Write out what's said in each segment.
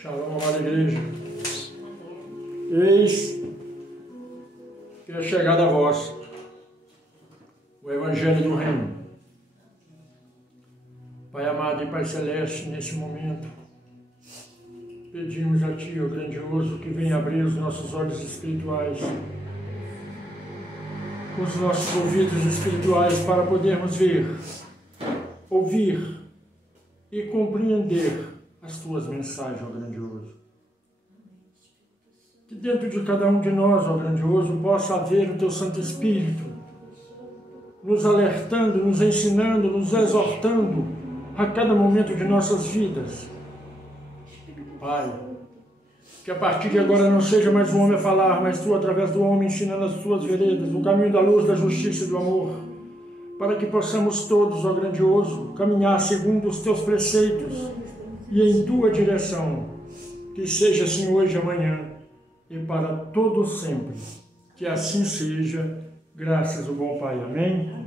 Shalom, amada igreja. Eis que é chegado a vós o Evangelho do Reino. Pai amado e Pai celeste, nesse momento, pedimos a Ti, ó grandioso, que venha abrir os nossos olhos espirituais, os nossos ouvidos espirituais, para podermos ver, ouvir e compreender as Tuas mensagens, ó grandioso. Que dentro de cada um de nós, ó grandioso, possa haver o Teu Santo Espírito, nos alertando, nos ensinando, nos exortando a cada momento de nossas vidas. Pai, que a partir de agora não seja mais o homem a falar, mas Tu, através do homem, ensinando as Tuas veredas, o caminho da luz, da justiça e do amor, para que possamos todos, ó grandioso, caminhar segundo os Teus preceitos e em Tua direção. Que seja assim hoje, amanhã e para todo sempre. Que assim seja, graças ao bom Pai. Amém?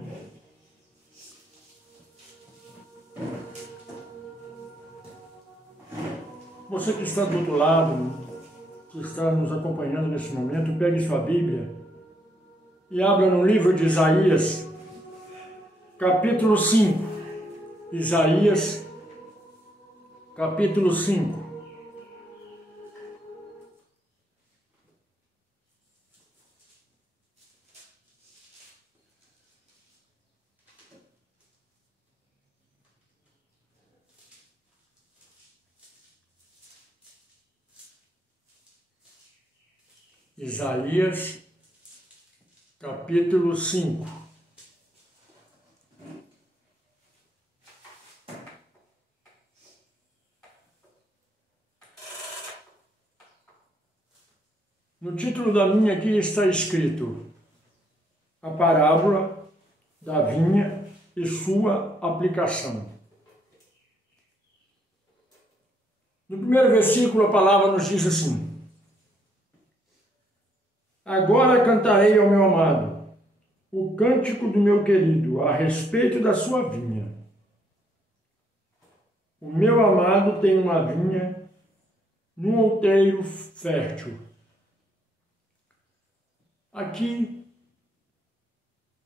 Você que está do outro lado, que está nos acompanhando nesse momento, pegue sua Bíblia e abra no livro de Isaías, capítulo 5. Isaías, capítulo 5. Isaías, capítulo 5. No título da minha aqui está escrito: a parábola da vinha e sua aplicação. No primeiro versículo a palavra nos diz assim: agora cantarei ao meu amado o cântico do meu querido a respeito da sua vinha. O meu amado tem uma vinha num outeiro fértil. Aqui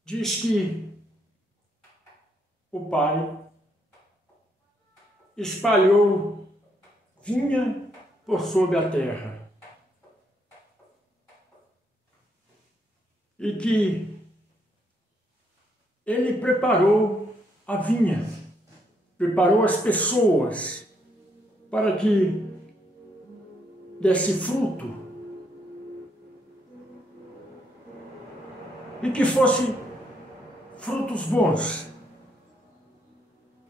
diz que o pai espalhou vinha por sobre a terra. E que ele preparou a vinha, preparou as pessoas para que desse fruto e que fosse frutos bons.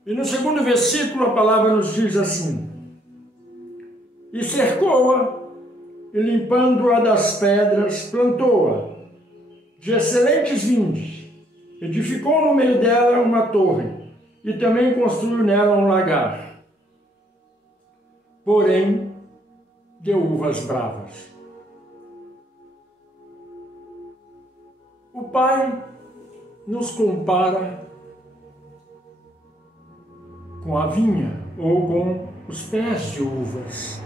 E no segundo versículo a palavra nos diz assim: e cercou-a, e limpando-a das pedras, plantou-a de excelentes vinhos, edificou no meio dela uma torre, e também construiu nela um lagar. Porém, deu uvas bravas. O Pai nos compara com a vinha, ou com os pés de uvas.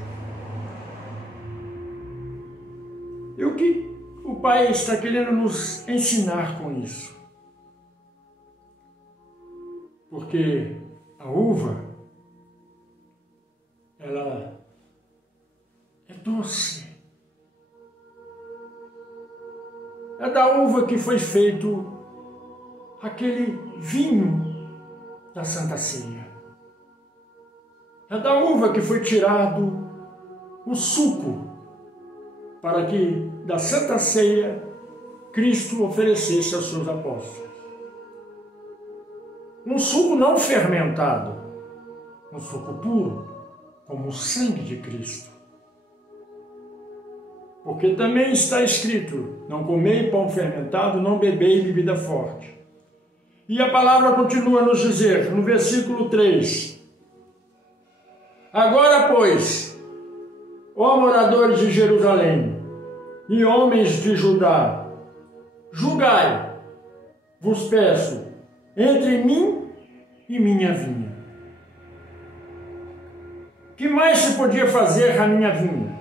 E o que o Pai está querendo nos ensinar com isso? Porque a uva, ela é doce. É da uva que foi feito aquele vinho da Santa Ceia. É da uva que foi tirado o suco para que da Santa Ceia Cristo oferecesse aos seus apóstolos. Um suco não fermentado, um suco puro, como o sangue de Cristo. Porque também está escrito: não comei pão fermentado, não bebei bebida forte. E a palavra continua a nos dizer, no versículo 3: agora, pois, ó moradores de Jerusalém e homens de Judá, julgai, vos peço, entre mim e minha vinha. Que mais se podia fazer à minha vinha,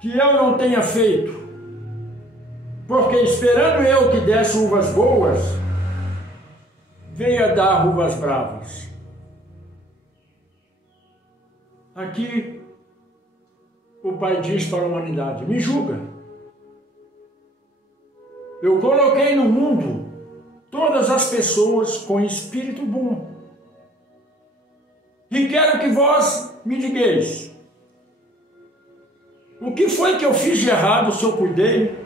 que eu não tenha feito? Porque esperando eu que desse uvas boas, veio a dar uvas bravas. Aqui o Pai diz para a humanidade: me julga. Eu coloquei no mundo todas as pessoas com espírito bom. E quero que vós me digeis: o que foi que eu fiz de errado se eu cuidei,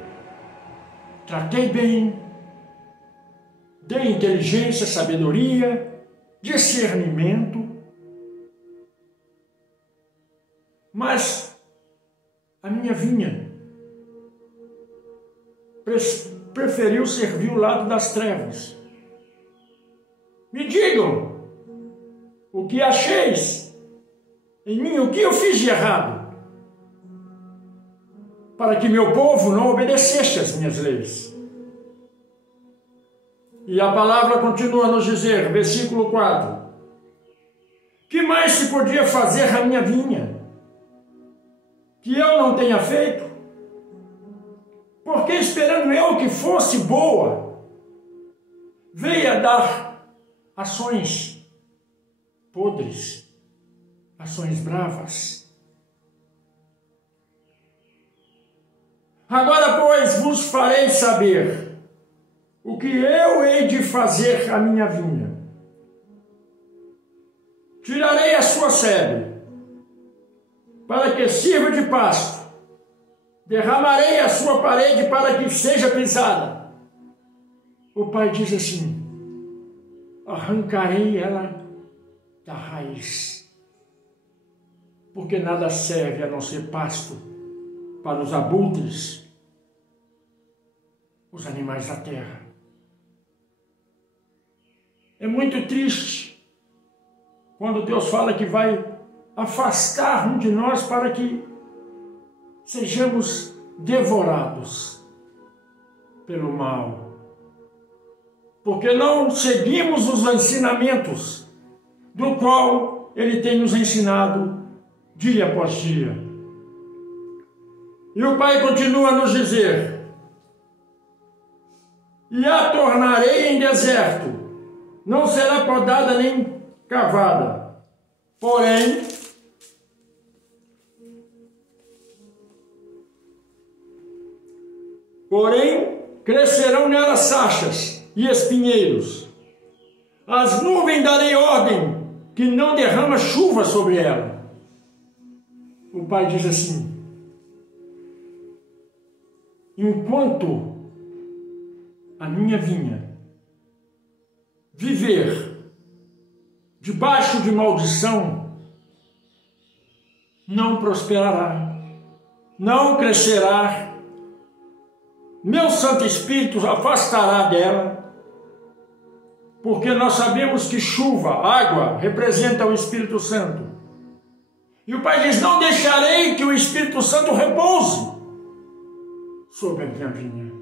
tratei bem, dei inteligência, sabedoria, discernimento, mas a minha vinha preferiu servir o lado das trevas. Me digam o que acheis em mim, o que eu fiz de errado, para que meu povo não obedecesse às minhas leis. E a palavra continua a nos dizer, versículo 4, que mais se podia fazer à minha vinha, que eu não tenha feito? Porque esperando eu que fosse boa, veio a dar ações podres, ações bravas. Agora, pois, vos farei saber o que eu hei de fazer à minha vinha. Tirarei a sua sebe, para que sirva de pasto. Derramarei a sua parede para que seja pisada. O Pai diz assim: arrancarei ela da raiz, porque nada serve a não ser pasto para os abutres, os animais da terra. É muito triste quando Deus fala que vai afastar um de nós para que sejamos devorados pelo mal, porque não seguimos os ensinamentos do qual Ele tem nos ensinado dia após dia. E o Pai continua a nos dizer: e a tornarei em deserto, não será podada nem cavada, porém crescerão nela sachas e espinheiros. As nuvens darei ordem que não derrama chuva sobre ela. O Pai diz assim: enquanto a minha vinha viver debaixo de maldição, não prosperará, não crescerá. Meu Santo Espírito afastará dela, porque nós sabemos que chuva, água, representa o Espírito Santo. E o Pai diz: não deixarei que o Espírito Santo repouse sobre a minha vinha.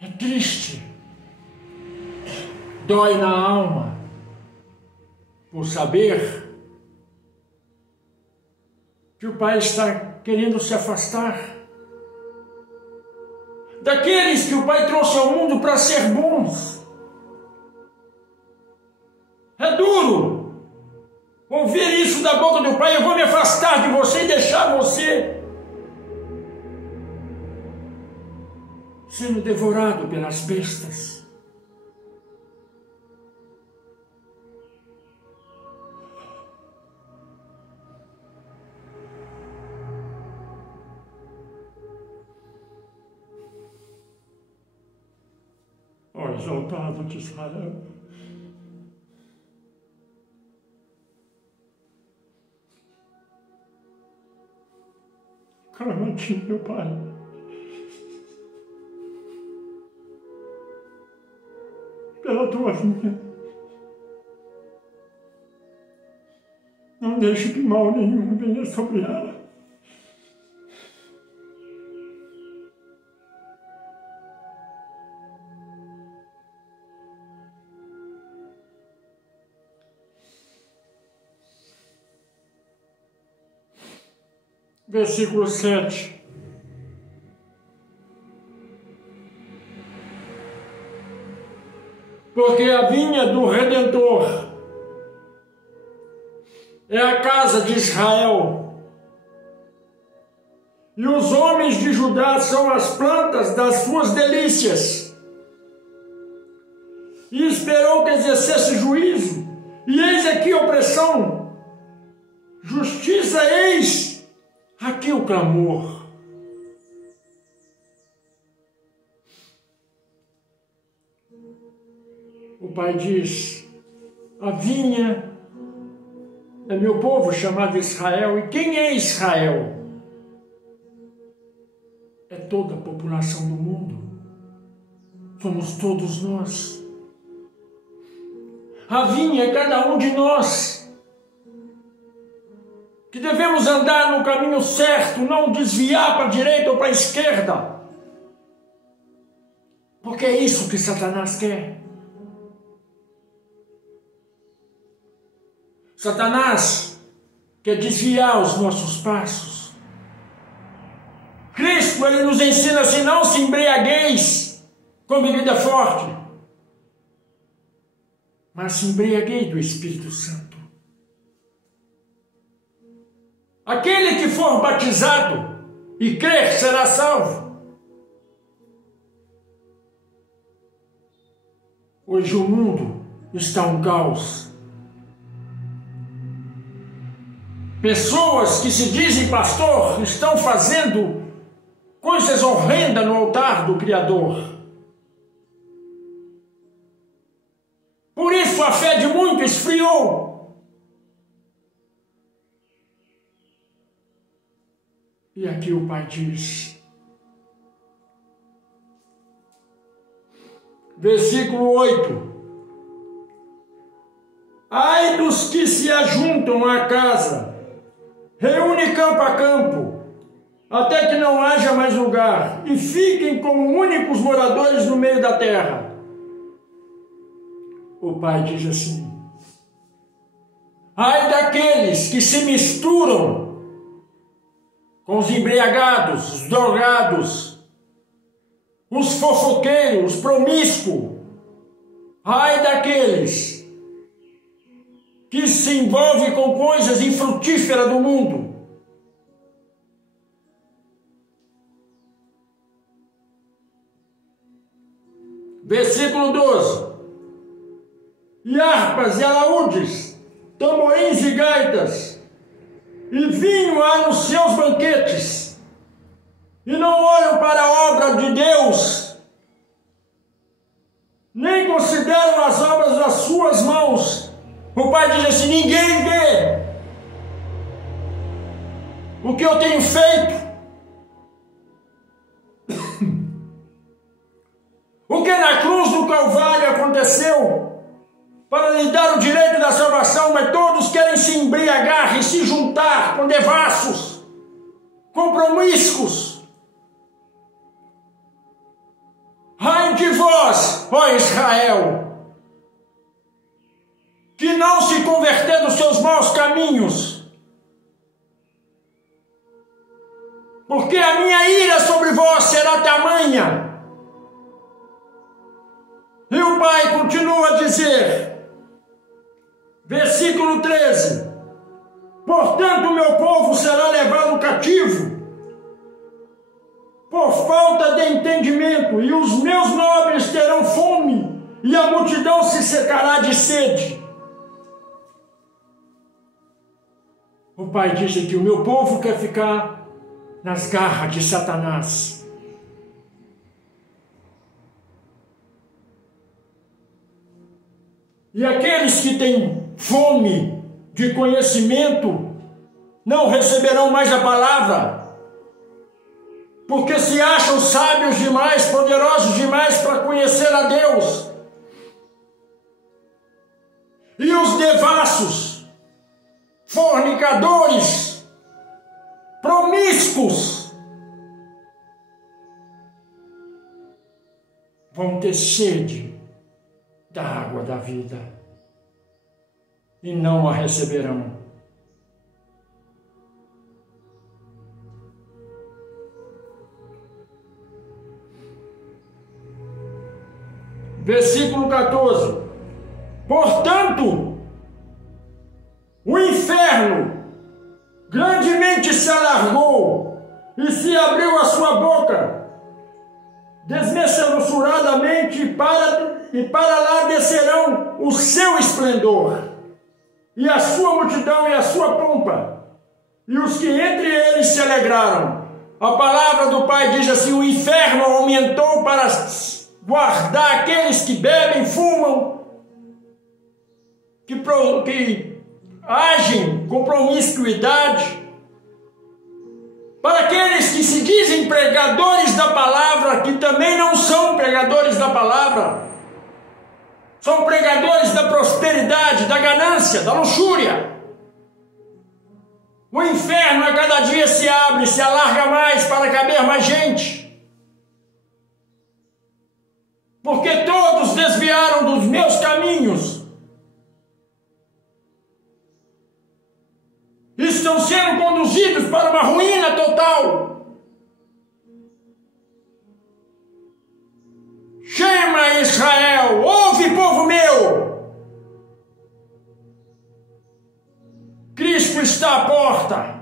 É triste, dói na alma, por saber que o Pai está querendo se afastar daqueles que o Pai trouxe ao mundo para ser bons. É duro ouvir isso da boca do Pai: eu vou me afastar de você e deixar você sendo devorado pelas bestas. Ó exaltado de Israel, clama a ti, meu Pai, pela tua vinha. Não deixe que mal nenhum venha sobre ela. versículo 7. Porque a vinha do Redentor é a casa de Israel, e os homens de Judá são as plantas das suas delícias. E esperou que exercesse juízo, e eis aqui opressão, justiça, eis aqui o clamor. O Pai diz: a vinha é meu povo chamado Israel. E quem é Israel? É toda a população do mundo. Somos todos nós. A vinha é cada um de nós, que devemos andar no caminho certo, não desviar para a direita ou para a esquerda, porque é isso que Satanás quer. Satanás quer desviar os nossos passos. Cristo, ele nos ensina assim: não se embriagueis com bebida forte, mas se embriaguei do Espírito Santo. Aquele que for batizado e crer será salvo. Hoje o mundo está um caos. Pessoas que se dizem pastor estão fazendo coisas horrendas no altar do Criador. Por isso a fé de muitos esfriou. E aqui o Pai diz, versículo 8: ai dos que se ajuntam à casa, reúne campo a campo, até que não haja mais lugar, e fiquem como únicos moradores no meio da terra. O Pai diz assim: ai daqueles que se misturam com os embriagados, os drogados, os fofoqueiros, os promíscuos. Ai daqueles que se envolvem com coisas infrutíferas do mundo. Versículo 12: e harpas e alaúdes, tamborins e gaitas, e vinho há nos seus banquetes, e não olham para a obra de Deus, nem consideram as obras das suas mãos. O Pai diz assim: ninguém vê o que eu tenho feito. O que na cruz do Calvário aconteceu para lhe dar o direito da salvação, mas todos querem se embriagar e se juntar com devassos, com promíscuos. Ai de vós, ó Israel, que não se converter dos seus maus caminhos, porque a minha ira sobre vós será tamanha. E o Pai continua a dizer, versículo 13: portanto o meu povo será levado cativo por falta de entendimento, e os meus nobres terão fome, e a multidão se secará de sede. O Pai diz que o meu povo quer ficar nas garras de Satanás. E aqueles que têm fome de conhecimento não receberão mais a palavra, porque se acham sábios demais, poderosos demais para conhecer a Deus. E os devassos, fornicadores, promíscuos, vão ter sede da água da vida e não a receberão. Versículo 14. Portanto, o inferno grandemente se alargou e se abriu a sua boca, desmesuradamente, e para lá descerão o seu esplendor, e a sua multidão e a sua pompa, e os que entre eles se alegraram. A palavra do Pai diz assim: o inferno aumentou para guardar aqueles que bebem, fumam, que agem com promiscuidade, para aqueles que se dizem pregadores da palavra, que também não são pregadores da palavra, são pregadores da prosperidade, da ganância, da luxúria. O inferno a cada dia se abre, se alarga mais para caber mais gente, porque todos desviaram dos meus caminhos, estão sendo conduzidos para uma ruína total. Shema Israel, ouve, povo meu, Cristo está à porta,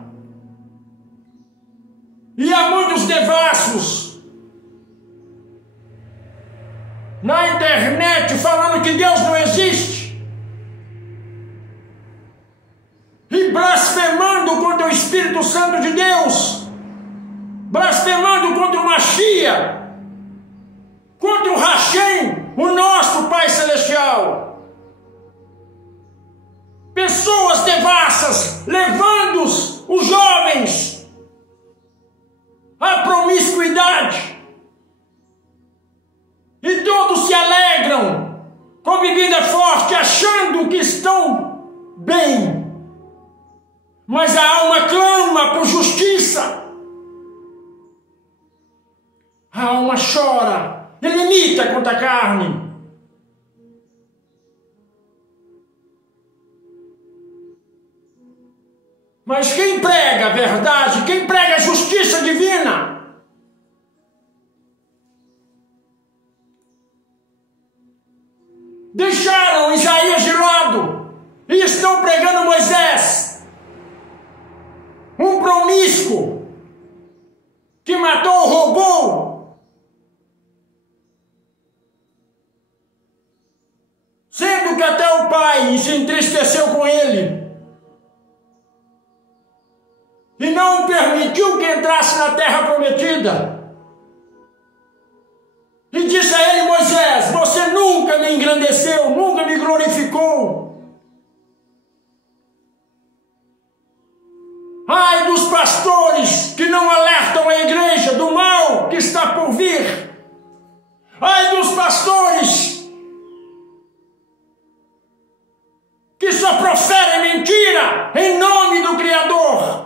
e há muitos devassos na internet falando que Deus não existe, e blasfemando contra o Espírito Santo de Deus, blasfemando contra o Mashiach, contra o Hashem, o nosso Pai Celestial. Pessoas devassas levando os jovens à promiscuidade, e todos se alegram com bebida forte, achando que estão bem. Mas a alma clama por justiça, a alma chora, delimita contra a carne. Mas quem prega a verdade, quem prega a justiça divina, deixaram Isaías de lado e estão pregando Moisés, um promíscuo que matou, roubou, sendo que até o pai se entristeceu com ele e não permitiu que entrasse na terra prometida, e disse a ele: Moisés, você nunca me engrandeceu, nunca me glorificou. Ai dos pastores que não alertam a igreja do mal que está por vir. Ai dos pastores que só proferem mentira em nome do Criador.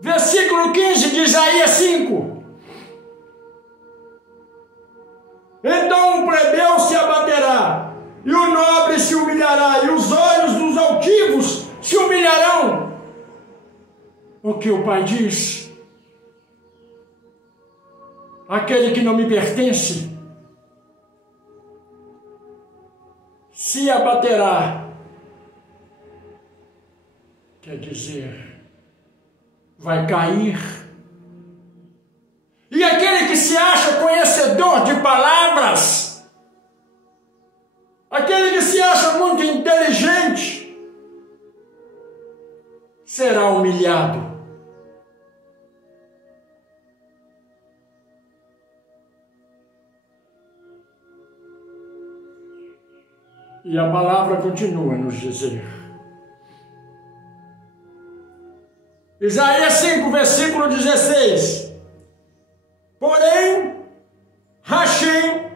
Versículo 15 de Isaías 5. Então o plebeu se abaterá, e o nobre se humilhará, e os olhos dos altivos se humilharão. O que o Pai diz? Aquele que não me pertence se abaterá, quer dizer, vai cair. E aquele que se acha conhecedor de palavras, aquele que se acha muito inteligente, será humilhado. E a palavra continua a nos dizer. Isaías 5, versículo 16. Porém, Hashem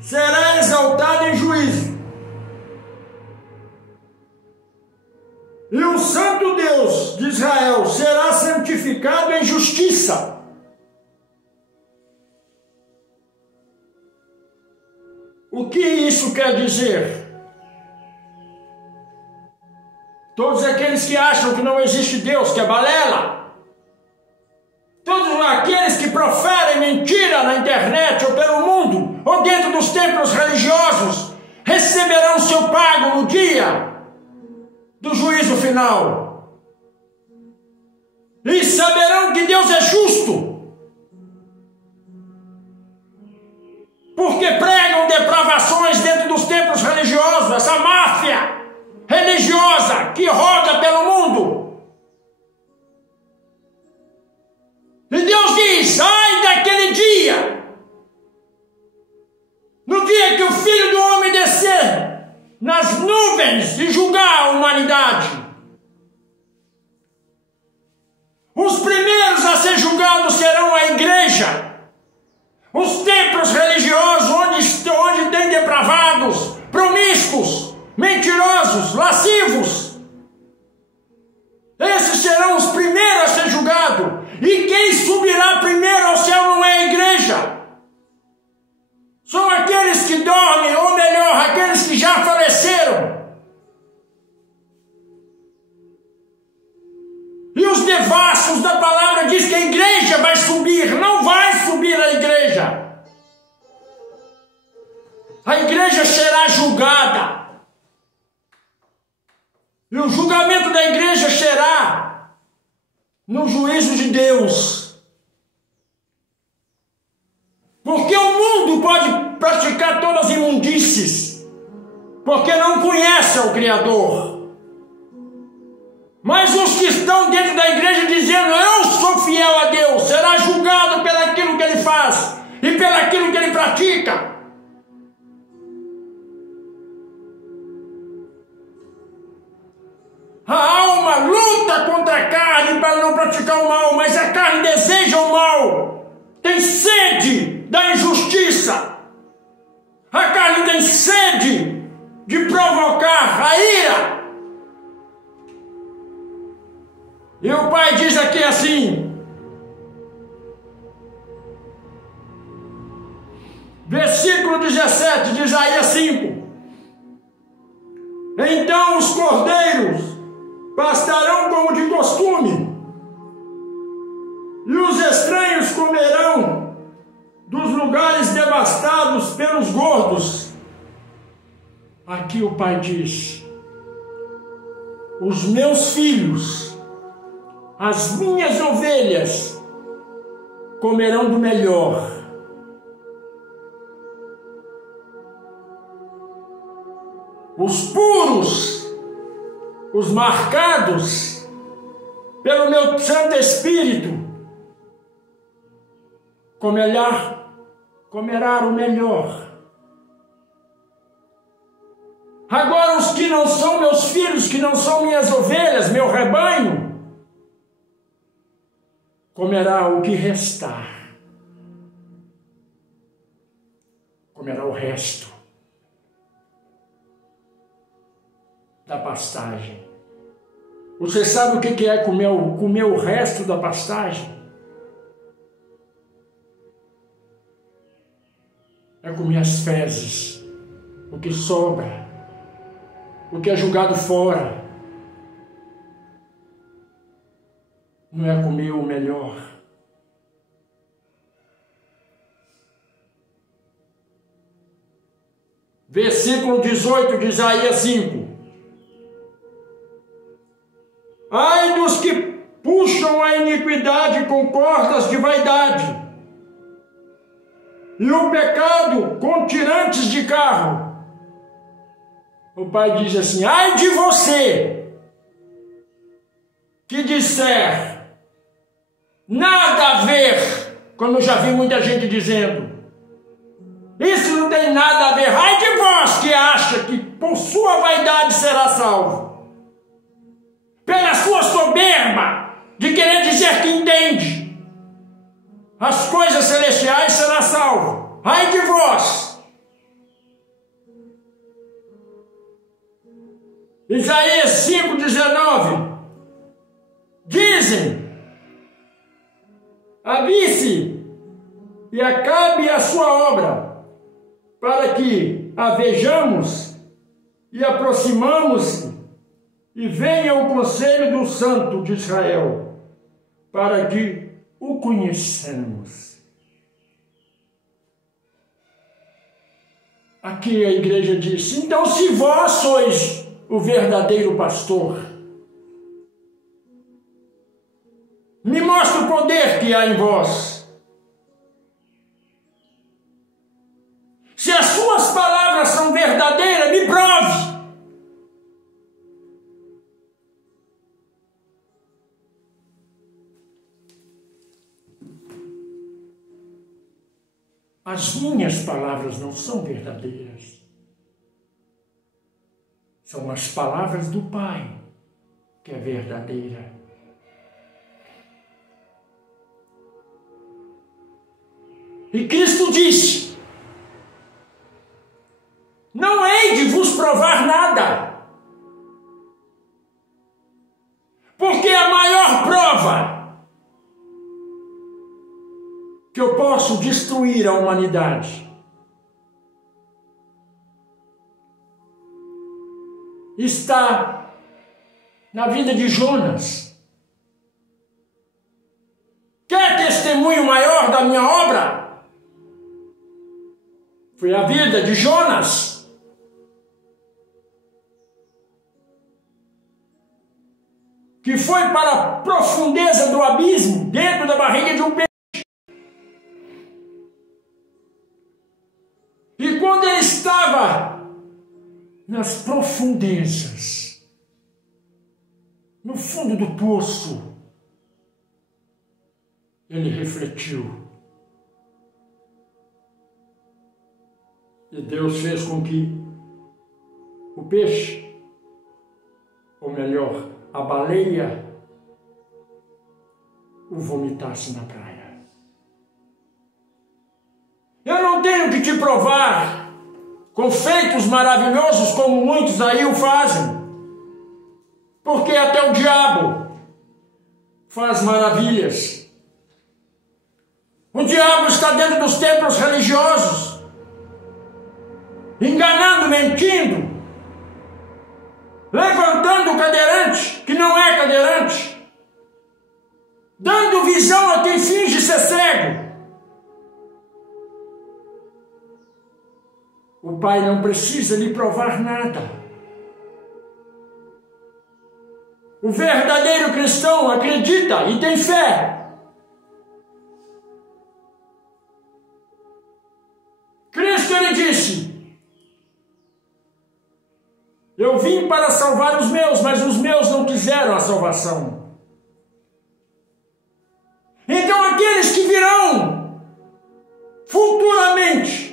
será exaltado em juízo, e o Santo Deus de Israel será santificado em justiça. O que isso quer dizer? Todos aqueles que acham que não existe Deus, que é balela. Todos aqueles que proferem mentira na internet ou pelo mundo, ou dentro dos templos religiosos, receberão seu pago no dia do juízo final. E saberão que Deus é justo, porque pregam depravações dentro dos templos religiosos, essa máfia religiosa que roda pelo mundo. E Deus diz: ai daquele dia, no dia que o Filho do Homem descer nas nuvens e julgar a humanidade. Os primeiros a ser julgados serão a igreja, os templos religiosos onde tem depravados, promíscuos, mentirosos, lascivos. Esses serão os primeiros a ser julgados. E quem subirá primeiro ao céu não é a igreja. São aqueles que dormem, ou melhor, aqueles que já faleceram. E os devassos da palavra diz que a igreja vai subir. Não vai subir a igreja. A igreja será julgada. E o julgamento da igreja será no juízo de Deus. Porque o mundo pode praticar todas as imundícies, porque não conhece ao Criador. Mas os que estão dentro da igreja dizendo: eu sou fiel a Deus, será julgado pelaquilo que ele faz e pelaquilo que ele pratica. A alma luta contra a carne para não praticar o mal, mas a carne deseja o mal, tem sede da injustiça. A carne tem sede de provocar a ira. E o Pai diz aqui assim, versículo 17 de Isaías 5: então os cordeiros pastarão como de costume, e os estranhos comerão dos lugares devastados pelos gordos. Aqui o Pai diz: os meus filhos, as minhas ovelhas, comerão do melhor. Os puros, os marcados pelo meu Santo Espírito, comerá o melhor. Agora os que não são meus filhos, que não são minhas ovelhas, meu rebanho, comerá o que restar. Comerá o resto da pastagem. Você sabe o que é comer o resto da pastagem? É comer as fezes, o que sobra, o que é jogado fora. Não é comer o melhor. Versículo 18 de Isaías 5: ai dos que puxam a iniquidade com cordas de vaidade, e o pecado com tirantes de carro. O Pai diz assim: ai de você que disser nada a ver, como eu já vi muita gente dizendo, isso não tem nada a ver. Ai de vós que acha que por sua vaidade será salvo, pela sua soberba de querer dizer que entende as coisas celestiais, será salvo. Ai de vós. Isaías 5,19: dizem: avise e acabe a sua obra, para que a vejamos e aproximamos e venha o conselho do Santo de Israel, para que o conheçamos. Aqui a igreja disse: então, se vós sois o verdadeiro pastor, me mostra o poder que há em vós. Se as suas palavras são verdadeiras, me prove. As minhas palavras não são verdadeiras. São as palavras do Pai que é verdadeira. E Cristo disse: não hei de vos provar nada, porque a maior prova que eu posso destruir a humanidade está na vida de Jonas. Quer testemunho maior da minha obra? Foi a vida de Jonas. Que foi para a profundeza do abismo, dentro da barriga de um peixe. E quando ele estava nas profundezas, no fundo do poço, ele refletiu. E Deus fez com que o peixe, ou melhor, a baleia, o vomitasse na praia. Eu não tenho que te provar com feitos maravilhosos como muitos aí o fazem, porque até o diabo faz maravilhas. O diabo está dentro dos templos religiosos, enganando, mentindo, levantando o cadeirante que não é cadeirante, dando visão a quem finge ser cego. O Pai não precisa lhe provar nada. O verdadeiro cristão acredita e tem fé. Cristo, ele disse: eu vim para salvar os meus, mas os meus não quiseram a salvação. Então aqueles que virão futuramente,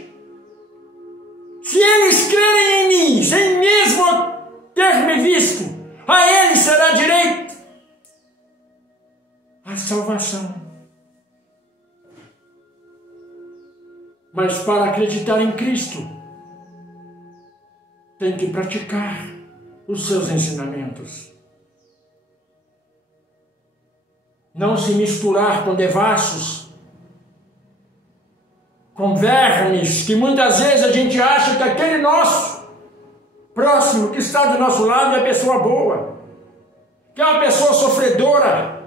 se eles crerem em mim, sem mesmo ter me visto, a eles será direito a salvação. Mas para acreditar em Cristo, tem que praticar os seus ensinamentos. Não se misturar com devassos, com vermes, que muitas vezes a gente acha que aquele nosso próximo que está do nosso lado é pessoa boa, que é uma pessoa sofredora,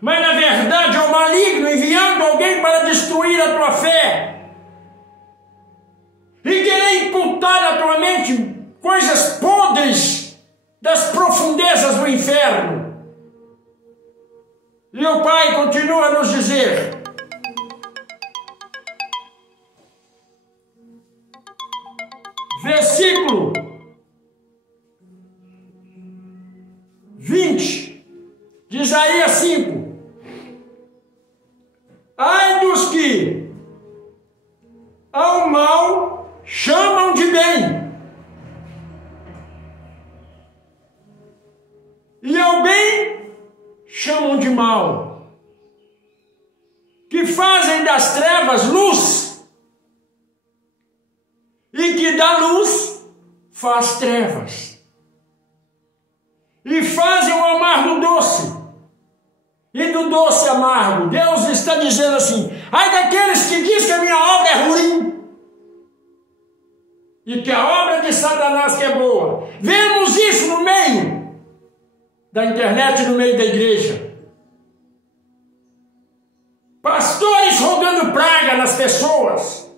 mas na verdade é o maligno enviando alguém para destruir a tua fé e querer imputar na tua mente coisas podres das profundezas do inferno. E o Pai continua a nos dizer: versículo 20 de Isaías 5: ai dos que ao mal chamam de bem, e ao bem chamam de mal, que fazem das trevas luz, e que da luz faz trevas, e fazem o amargo doce, e do doce amargo. Deus está dizendo assim: ai daqueles que dizem que a minha obra é ruim, e que a obra de Satanás que é boa. Vemos isso no meio da internet, no meio da igreja. Pastores rodando praga nas pessoas,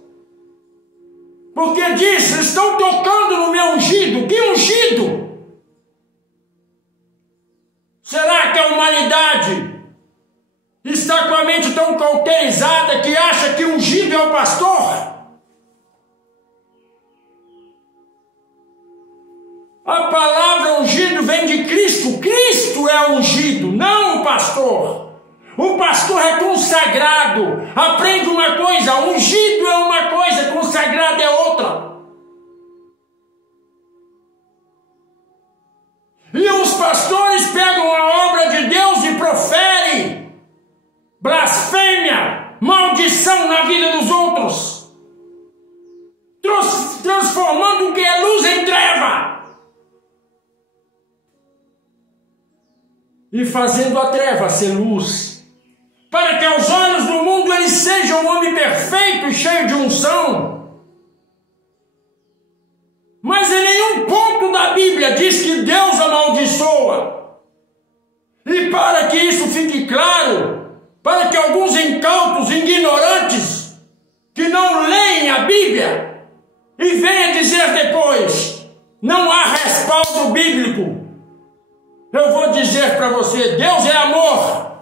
porque diz, estão tocando no meu ungido. Que ungido? Será que a humanidade está com a mente tão cauterizada que acha que ungido é o pastor? A palavra ungido vem de Cristo. Cristo é ungido, não o pastor. O pastor é consagrado. Aprende uma coisa, ungido é uma coisa, consagrado é outra. E os pastores pegam a obra de Deus e proferem blasfêmia, maldição na vida dos outros, transformando o que é luz em treva e fazendo a treva ser luz, para que aos olhos do mundo ele seja um homem perfeito e cheio de unção. Mas em nenhum ponto da Bíblia diz que Deus amaldiçoa. E para que isso fique claro, para que alguns incautos, ignorantes, que não leem a Bíblia, e venham dizer depois, não há respaldo bíblico. Eu vou dizer para você, Deus é amor.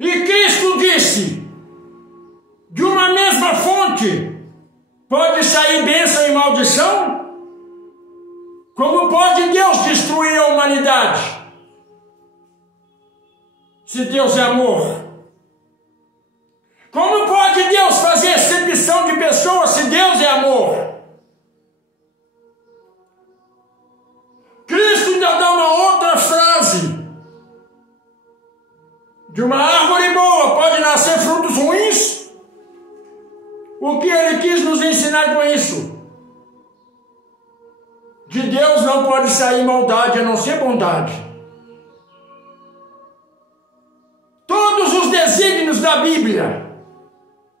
E Cristo disse, de uma mesma fonte, pode sair bênção e maldição? Como pode Deus destruir a humanidade? Se Deus é amor. Como pode Deus fazer acepção de pessoas se Deus é amor? Cristo ainda dá uma outra frase. De uma árvore boa pode nascer frutos ruins? O que ele quis nos ensinar com isso? De Deus não pode sair maldade, a não ser bondade. Todos os desígnios da Bíblia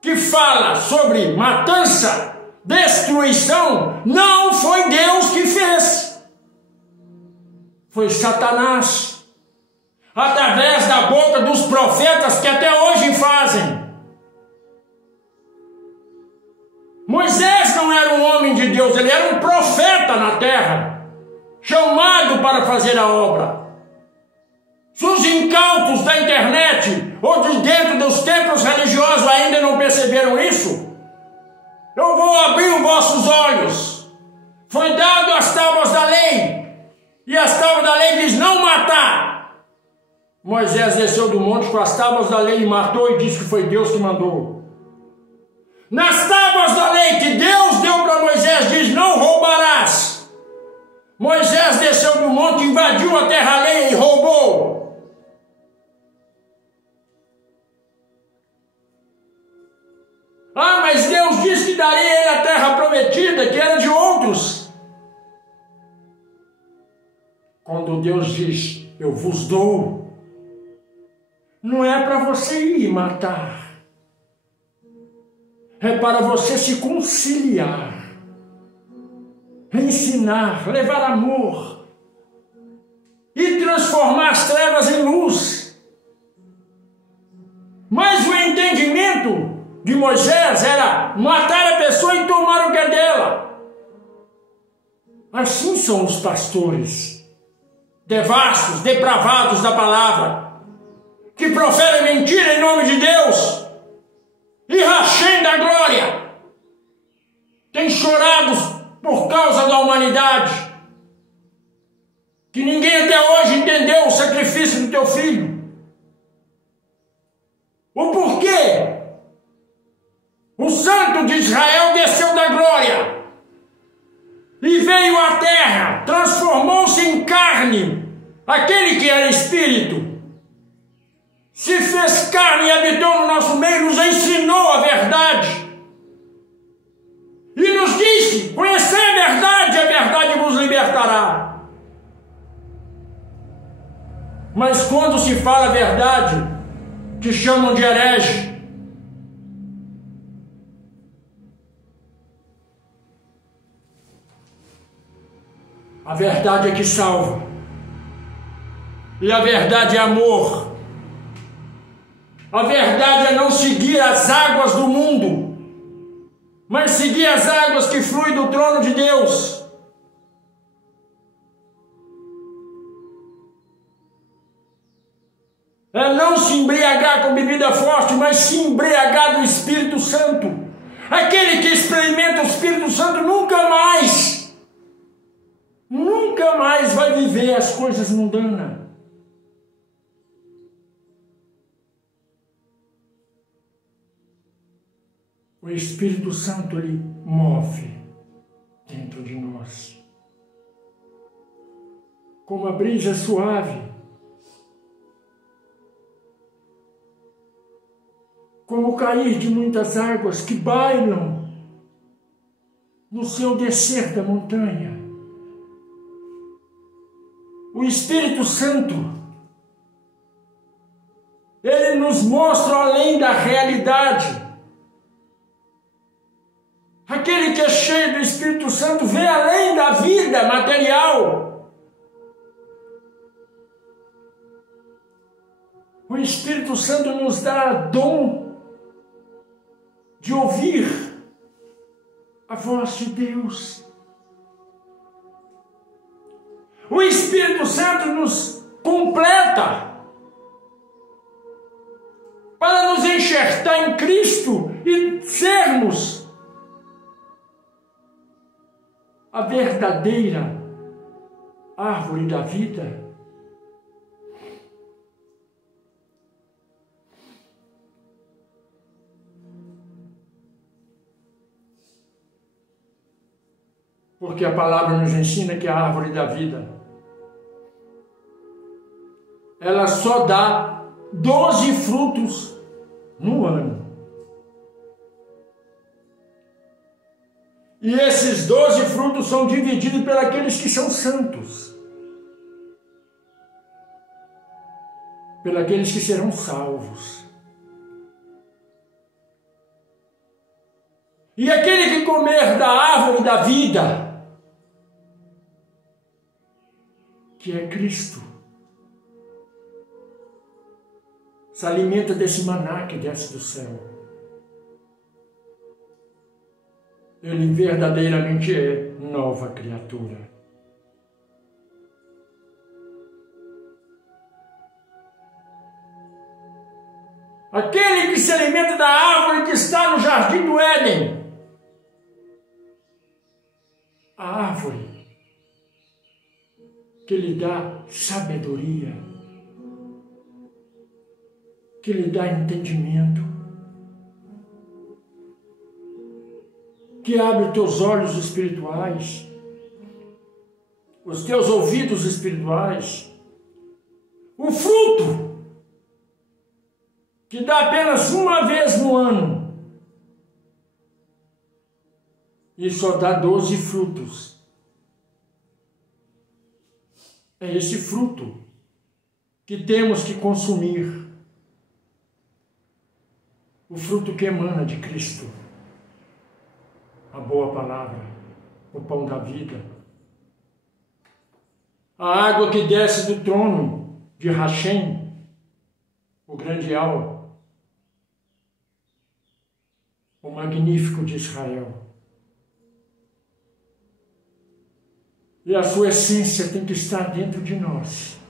que fala sobre matança, destruição, não foi Deus que fez. Foi Satanás, através da boca dos profetas que até hoje fazem. Moisés não era um homem de Deus, ele era um profeta na terra, chamado para fazer a obra. Se os incautos da internet ou de dentro dos templos religiosos ainda não perceberam isso, eu vou abrir os vossos olhos. Foi dado as tábuas da lei, e as tábuas da lei diz não matar. Moisés desceu do monte com as tábuas da lei e matou e disse que foi Deus que mandou. Nas tábuas da lei que Deus deu para Moisés diz não roubarás. Moisés desceu do monte, invadiu a terra alheia e roubou. Ah, mas Deus disse que daria a ele a terra prometida, que era de outros. Quando Deus diz, eu vos dou, não é para você ir matar. É para você se conciliar, ensinar, levar amor e transformar as trevas em luz. Mas o entendimento de Moisés era matar a pessoa e tomar o que é dela. Assim são os pastores, devassos, depravados da palavra, que proferem mentira em nome de Deus e rachem da glória. Tem chorado por causa da humanidade, que ninguém até hoje entendeu o sacrifício do teu filho. O porquê? O santo de Israel desceu da glória e veio à terra, transformou-se em carne, aquele que era espírito, se fez carne e habitou no nosso meio, nos ensinou a verdade e nos disse, conhecei a verdade vos libertará. Mas quando se fala a verdade, te chamam de herege. A verdade é que salva. E a verdade é amor. A verdade é não seguir as águas do mundo, mas seguir as águas que fluem do trono de Deus. É não se embriagar com bebida forte, mas se embriagar do Espírito Santo. Aquele que experimenta o Espírito Santo nunca mais vai viver as coisas mundanas. O Espírito Santo, ele move dentro de nós. Como a brisa suave. Como o cair de muitas águas que bailam no seu descer da montanha. O Espírito Santo, ele nos mostra além da realidade. Aquele que é cheio do Espírito Santo vê além da vida material. O Espírito Santo nos dá dom de ouvir a voz de Deus. O Espírito Santo nos completa para nos enxertar em Cristo e sermos a verdadeira árvore da vida. Porque a palavra nos ensina que a árvore da vida, ela só dá 12 frutos no ano. E esses 12 frutos são divididos pelos que são santos. Pelos que serão salvos. E aquele que comer da árvore da vida, que é Cristo, se alimenta desse maná que desce do céu. Ele verdadeiramente é nova criatura. Aquele que se alimenta da árvore que está no jardim do Éden. A árvore que lhe dá sabedoria, que lhe dá entendimento, que abre os teus olhos espirituais, os teus ouvidos espirituais. O fruto que dá apenas uma vez no ano e só dá 12 frutos. É esse fruto que temos que consumir. O fruto que emana de Cristo. A boa palavra, o pão da vida. A água que desce do trono de Hashem, o grande Al, o magnífico de Israel. E a sua essência tem que estar dentro de nós,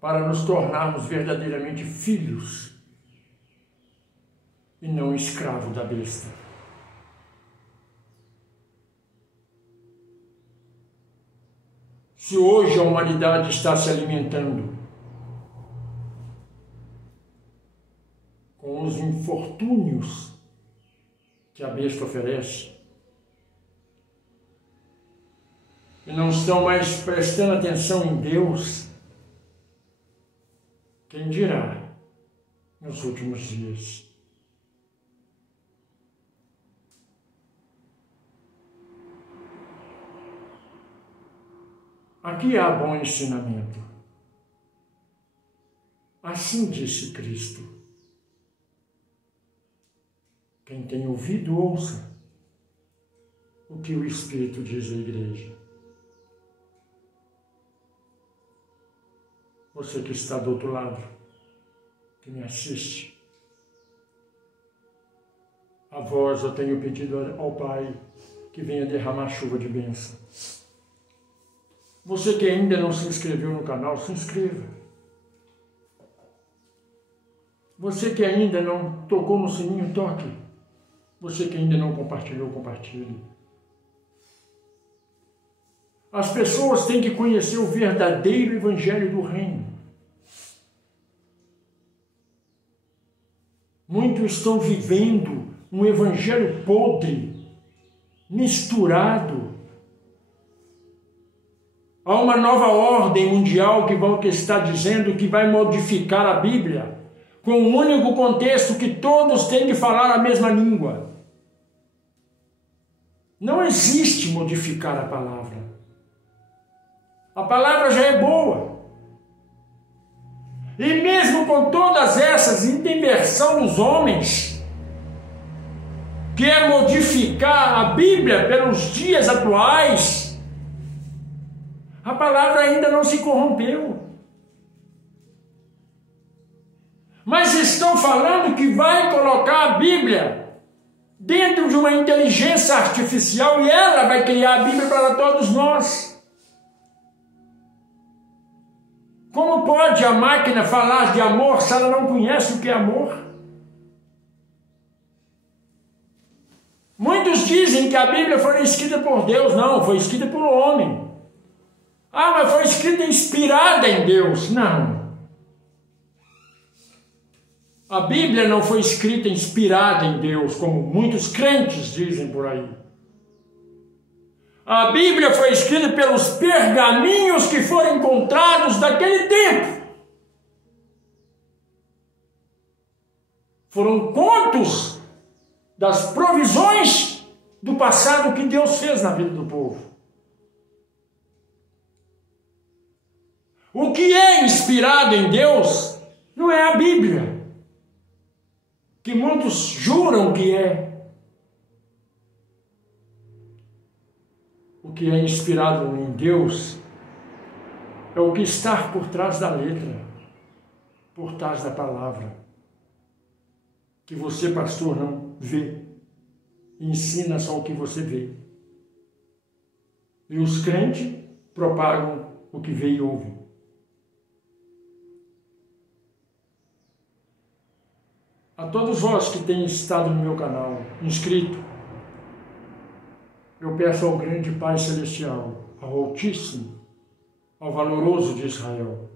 para nos tornarmos verdadeiramente filhos e não escravo da besta. Se hoje a humanidade está se alimentando com os infortúnios que a besta oferece, e não estão mais prestando atenção em Deus, quem dirá nos últimos dias? Aqui há bom ensinamento. Assim disse Cristo. Quem tem ouvido, ouça. o que o Espírito diz à igreja. Você que está do outro lado, que me assiste, a vós eu tenho pedido ao Pai que venha derramar chuva de bênção. Você que ainda não se inscreveu no canal, se inscreva. Você que ainda não tocou no sininho, toque. Você que ainda não compartilhou, compartilhe. As pessoas têm que conhecer o verdadeiro evangelho do reino. Muitos estão vivendo um evangelho podre, misturado. Há uma nova ordem mundial que está dizendo que vai modificar a Bíblia, com o único contexto que todos têm que falar a mesma língua. Não existe modificar a palavra. A palavra já é boa. E mesmo com todas essas intervenção dos homens, que é modificar a Bíblia pelos dias atuais, a palavra ainda não se corrompeu. Mas estão falando que vai colocar a Bíblia dentro de uma inteligência artificial e ela vai criar a Bíblia para todos nós. Como pode a máquina falar de amor se ela não conhece o que é amor? Muitos dizem que a Bíblia foi escrita por Deus. Não, foi escrita por um homem. Ah, mas foi escrita inspirada em Deus. Não. A Bíblia não foi escrita inspirada em Deus, como muitos crentes dizem por aí. A Bíblia foi escrita pelos pergaminhos que foram encontrados daquele tempo. Foram contos das provisões do passado que Deus fez na vida do povo. O que é inspirado em Deus não é a Bíblia, que muitos juram que é. O que é inspirado em Deus é o que está por trás da letra, por trás da palavra, que você, pastor, não vê. Ensina só o que você vê. E os crentes propagam o que vê e ouve. A todos vós que têm estado no meu canal, inscrito, eu peço ao grande Pai Celestial, ao Altíssimo, ao Valoroso de Israel,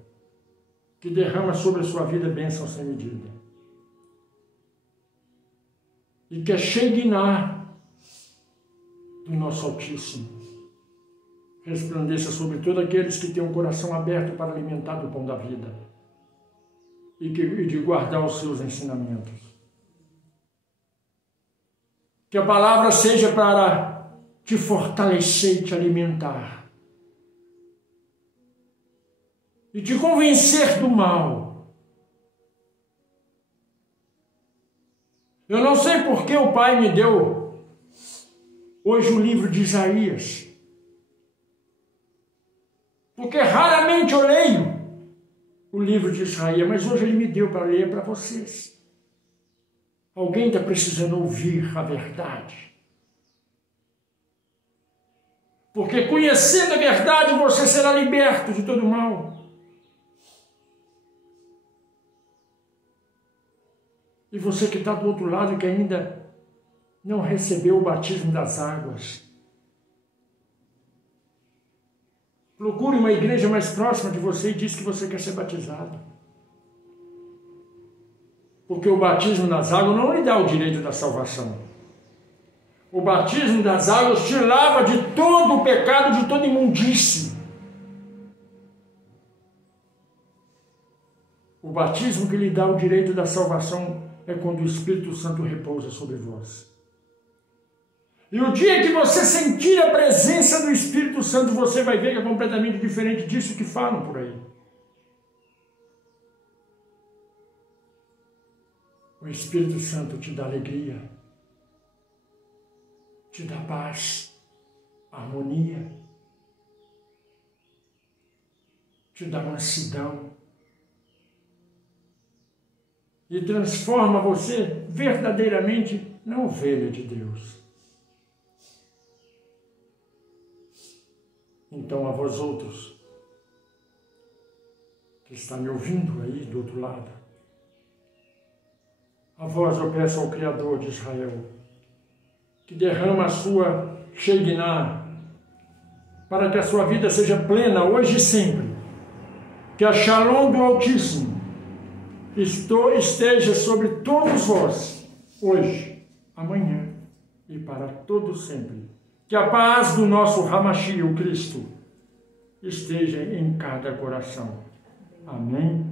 que derrama sobre a sua vida bênção sem medida. E que a Shekinah do nosso Altíssimo resplandeça sobre todos aqueles que têm um coração aberto para alimentar do pão da vida e de guardar os seus ensinamentos. Que a palavra seja para te fortalecer e te alimentar. E te convencer do mal. Eu não sei por que o Pai me deu hoje o livro de Isaías. Porque raramente eu leio o livro de Isaías, mas hoje ele me deu para ler para vocês. Alguém está precisando ouvir a verdade. Porque conhecendo a verdade, você será liberto de todo mal. E você que está do outro lado e que ainda não recebeu o batismo das águas, procure uma igreja mais próxima de você e diz que você quer ser batizado. Porque o batismo das águas não lhe dá o direito da salvação. O batismo das águas te lava de todo o pecado, de toda imundície. O batismo que lhe dá o direito da salvação é quando o Espírito Santo repousa sobre vós. E o dia que você sentir a presença do Espírito Santo, você vai ver que é completamente diferente disso que falam por aí. O Espírito Santo te dá alegria, te dá paz, harmonia, te dá mansidão e transforma você verdadeiramente na ovelha de Deus. Então, a vós outros, que está me ouvindo aí do outro lado, a vós eu peço ao Criador de Israel, que derrama a sua Shekinah, para que a sua vida seja plena hoje e sempre, que a Shalom do Altíssimo esteja sobre todos vós, hoje, amanhã e para todo sempre. Que a paz do nosso Hamashi, o Cristo, esteja em cada coração. Amém.